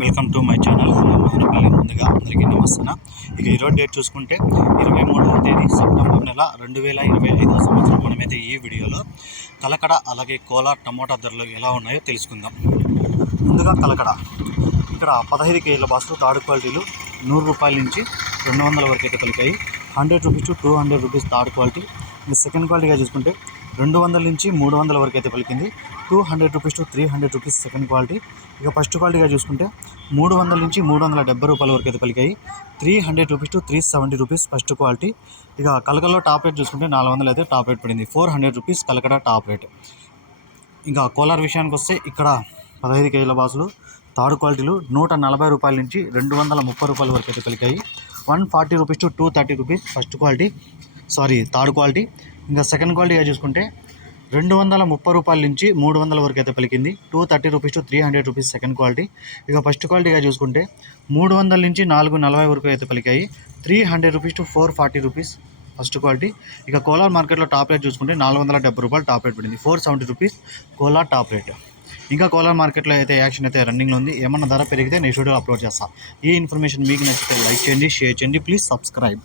Welcome to my channel Madanapalle ముందుగా అందరికీ నమస్తే ఇక ఈరోజు డేట్ చూసుకుంటే ఇరవై మూడవ తేదీ సెప్టెంబర్ నెల రెండు వేల ఇరవై ఐదవ సంవత్సరం. మనమైతే ఈ వీడియోలో కలకడ అలాగే కోలార్ టమోటా ధరలు ఎలా ఉన్నాయో తెలుసుకుందాం. ముందుగా కలకడ ఇక్కడ పదహైదు కేజీల బాక్సులు థర్డ్ క్వాలిటీలు నూరు రూపాయల నుంచి రెండు వందల వరకు అయితే పలికాయి hundred rupees to two hundred rupees third quality. ఇంకా సెకండ్ క్వాలిటీగా చూసుకుంటే రెండు వందల నుంచి మూడు వందల వరకు అయితే పలికింది. Two hundred rupees to three hundred rupees second quality. ఇక ఫస్ట్ క్వాలిటీగా చూసుకుంటే మూడు వందల నుంచి మూడు వందల డెబ్బై రూపాయల వరకు అయితే పలికాయి. Three hundred rupees to three seventy rupees first quality. ఇక కలకల్లో టాప్ రేట్ చూసుకుంటే నాలుగు వందలు అయితే టాప్ రేట్ పడింది. Four hundred rupees Kalakada top rate. ఇంకా కోలార్ విషయానికి వస్తే ఇక్కడ పదహైదు కేజీల బాసులు థర్డ్ క్వాలిటీలు నూట నలభై రూపాయల నుంచి రెండు వందల ముప్పై రూపాయల వరకు అయితే పలికాయి. One forty rupees to two thirty rupees first quality. Sorry third quality. ఇంకా సెకండ్ క్వాలిటీగా చూసుకుంటే రెండు వందల ముప్పై రూపాయల నుంచి మూడు వందల వరకు అయితే పలికింది. Two thirty rupees to three hundred rupees second quality. ఇక ఫస్ట్ క్వాలిటీగా చూసుకుంటే మూడు వందల నుంచి నాలుగు నలభై వరకు అయితే పలికాయి. Three hundred rupees to four forty rupees first quality. ఇక కోలార్ మార్కెట్లో టాప్ రేట్ చూసుకుంటే నాలుగు వందల డెబ్బై రూపాయలు టాప్ రేట్ పడింది. Four seventy rupees Kolar top rate. ఇంకా కోలార్ మార్కెట్లో అయితే యాక్షన్ అయితే రన్నింగ్లో ఉంది. ఏమన్నా ధర పెరిగితే నేను వీడియో అప్లోడ్ చేస్తా. ఈ ఇన్ఫర్మేషన్ మీకు నచ్చితే లైక్ చేయండి షేర్ చేయండి. Please subscribe.